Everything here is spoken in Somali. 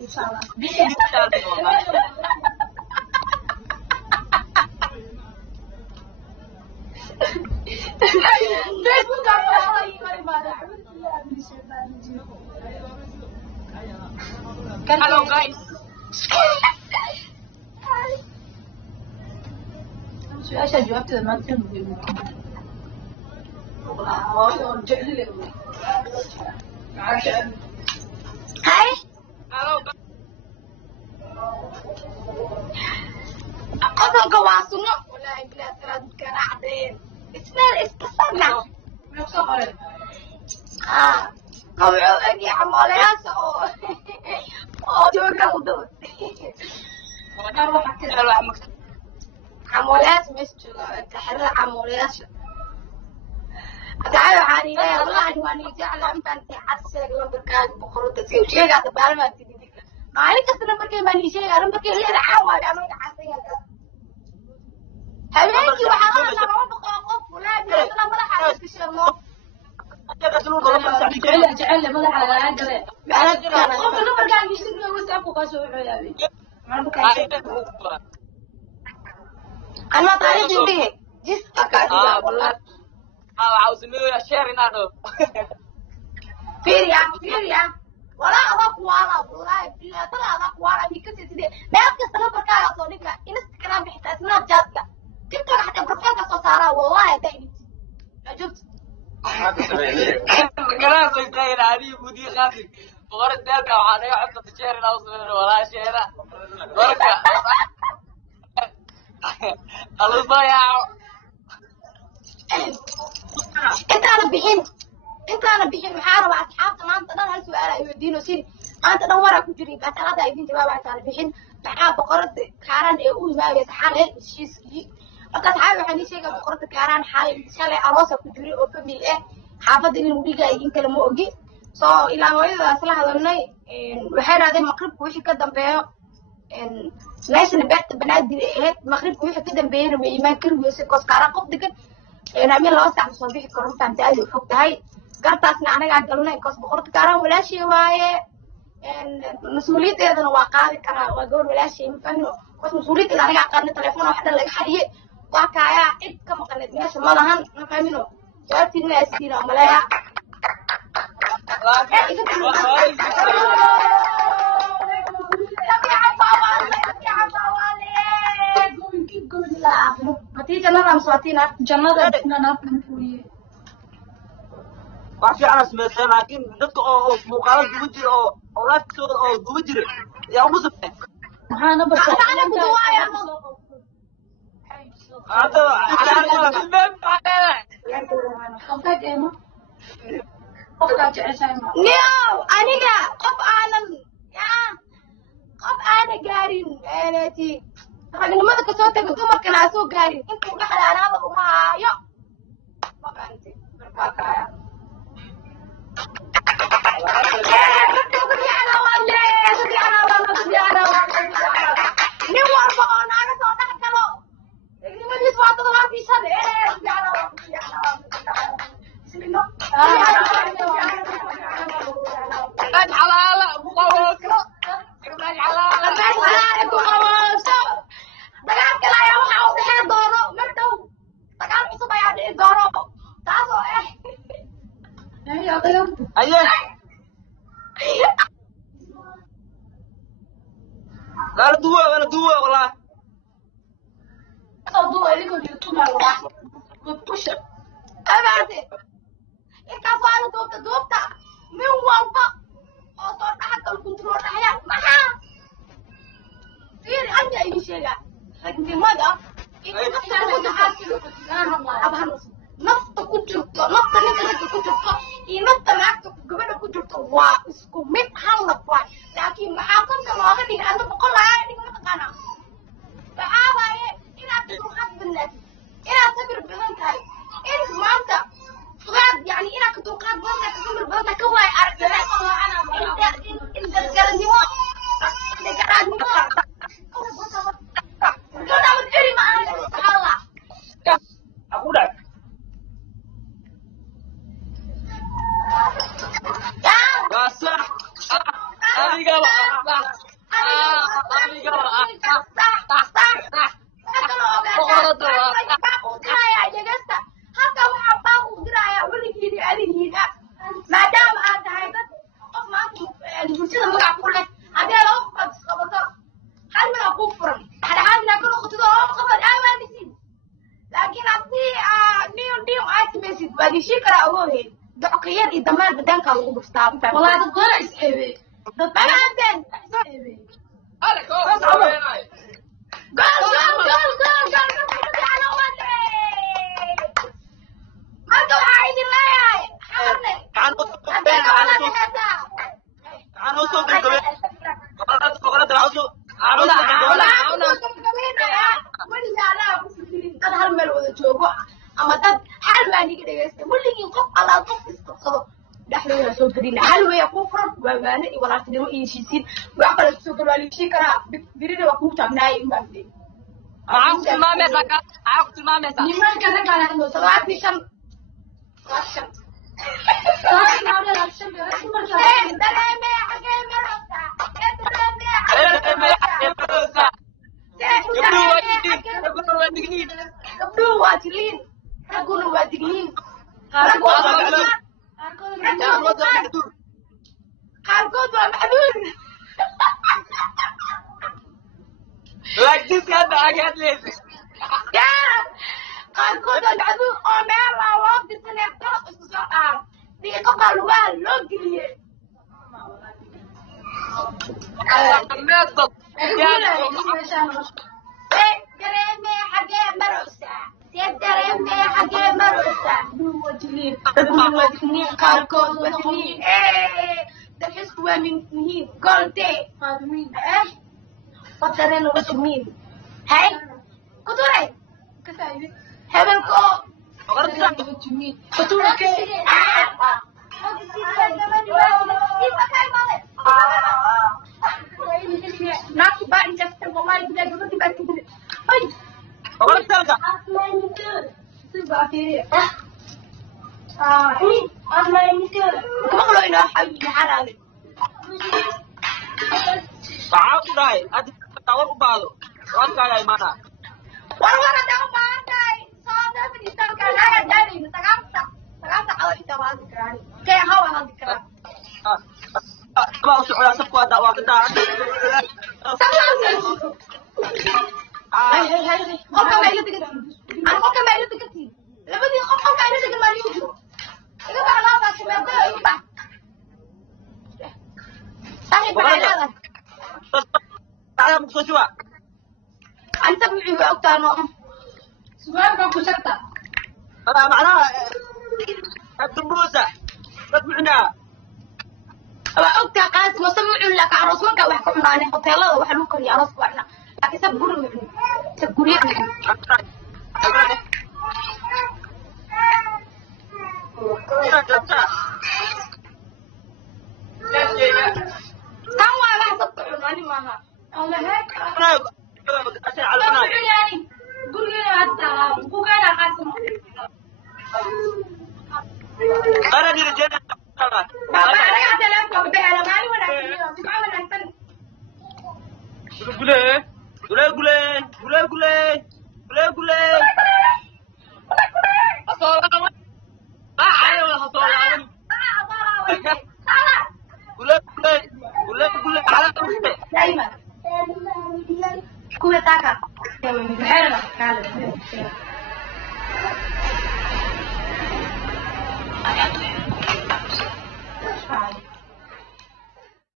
إن شاء الله فيسبوك الله يقري ما دعوت الله من الشيطان الرجيم Hello guys. سؤال جوابت ما تنبغي هاي Hello guys. أصلا قواصنا ولا بلا ترى كان عادين اسمه استصنع قبعوا أني عماليات أو جوكا ودود عماليات مش تحرر عماليات تعالوا عاني لا والله واني جعل أنت حسك لبركات بخروط تسيو شيء قاعد بعلمك تديك ما عليك أصلا بركي ماني شيء أنا بركي اللي عوال أنا حاسين هبيتي وحرام لما بقف ولا بيطلع ولا حاجة في الشرمو جعل مدح على عجلة أنا قبل برجع يشتري وسأب وقاسو عيالي أنا طريقي به جس أكاد والله عاوز منو شير نادو فيريا ولا أضاف ولا والله بلا طلع أضاف ولا بيكسر سيدي ما أكيد سنة بركة صديقة إنستغرام بحتى سناب جاتك تبقى حتى بروفايلك صارا والله يا تعبت عجبت كلام غير عادي مدير خاطر وغرد ذلك وعليه حتى تشير ناوس منه ولا شيء بركة الله ضيع انت انا بحين محاربة أصحابك ما انت دان هالسؤال يودينو سين انت دورا كجري بس هذا يدين جواب عن بحين maxaa boqorada Kaaran ee u imaayay xalay heshiiskii markaas waxaan sheegay boqorada Kaaran xalay shalay aroos ku jiray oo family ah xaafadda inuu dhigay in kale ma ogi soo ilaa hooyadaas la hadalnay waxay raadeen maqribku wixii ka dambeeyo meeshan beerta banaadii ahayd maqribku wixii ka dambeeyay way imaan karayso koos Kaaran qof degan ameen loo saac soo bixi karo inta ay fog tahay gartaasna anaga galnay koos boqorada Kaaran walaashii waaye مسؤوليتي أنا واقعي كنا وأقول ولا شيء مفهوم بس مسؤوليتي أنا قاعد أقرن التليفون واحدة اللي حقيقي واقعي إد كم قناة ناس ما لهن مفهمينه جالس الناس كنا ملايا ما في أنا سمعت لكن dadka oo muuqaal duwa jira oo laftood oo duwa jira yaa ugu sabtay waxaana bartay ana ku duwaaya hada aniga qof aanan gaarin eenati ragnimada ka soo tagay dumarkana soo gaarin inta ka xalaalaada uma haayo ma fahanti markaa لا دوا والله صدوا اللي كنت تقول وبوش أبعد إنت فعلت دوبتا من والبا أصلا حتى الكنترول أحيانا معها فيري أنت أي شيء لكن ماذا إنت تحسن تحسن أبها نفط كنترول نفط نكرة كنترول نفط معك قبل كنترول واسكو ميت حلق لكن محاكمة الواغدين أنا بقول عادي ما تقانا فحاوة إلى تروحات بالناس إلى تبر بلانتاي إنت ما أنت فغاد يعني إلى كتوقات بلانتاي كتوقات بلانتاي كواي أعرف إنت الجرندي إنت الجرندي كنا مدري معنا سبحان الله أقول لك صح maadaama aad tahay dad qof maanta bulshada magac ku leh haddii loo qabato hal mid aa kuu furan dhexdhexaadna ka noqotid oo qabad aawaanisid laakiin haddii dhiw aad samaysid waad heshii karaa awoodeed docqiyad iyo damaan badaankaa lagu dhuftaa والله تقول اسحبي malaanteen marka waxaa idin leeyahay dad hal meel wada joogo ama dad hal baan iga dhegaysta weligii qof allaad qof isqabsado dhexdooda soo gelina hal weya ku furan waagaane iyo walaaltinimo iyo heshiisiin wax kale soo gel waa liishii karaa birina waa kugu taagnaayay in baan nimanka raggaa hadlo 75 dareeme xagee marota gabdhuhu waa tiliin ragguna waa digniin qaarkood waa macduud qaarkood waa macduud oo meel loo dirsanee qalab isku soo dhaar dhiiqo baa lugaha loo geliyey dareeme xagee marota dareeme xagee marota qaarkood waa digniin dalxisku waa minhiin golde fadarena waa digniin hay kuturay hebelko naagti baa injaftan wallahi bidaa gabadhi baa kadib ay maqloyno xaraale warwara daa u baahan tahay soo daafinistaanka naga daadayno sagaamta cado intaa waa hadli karaani kee ahaa waa hadli karaa qofka mayla degantiin aan qofka mayla degantiin labadii qof qofka ayla degan maa liu jiro iga baa loo baa sumeedada iga baa saaxiib maxay leedahay anta muxuu waa ogtaano سؤالك ابو شطه waa ogtaa qaasi mase mucun laka aroos markaa wax ka cunaane hoteelada waxa lagu kariya aroos waa cunaa laakiin sab guri mucun sab gurye mucun tan waa laha sabka cunaani maaha الله هيك yani gurigeena hadda buugaana qaasim baba anaga telefonka beela maalin wanaagsan jimco wanaagsan دايما كويتاكا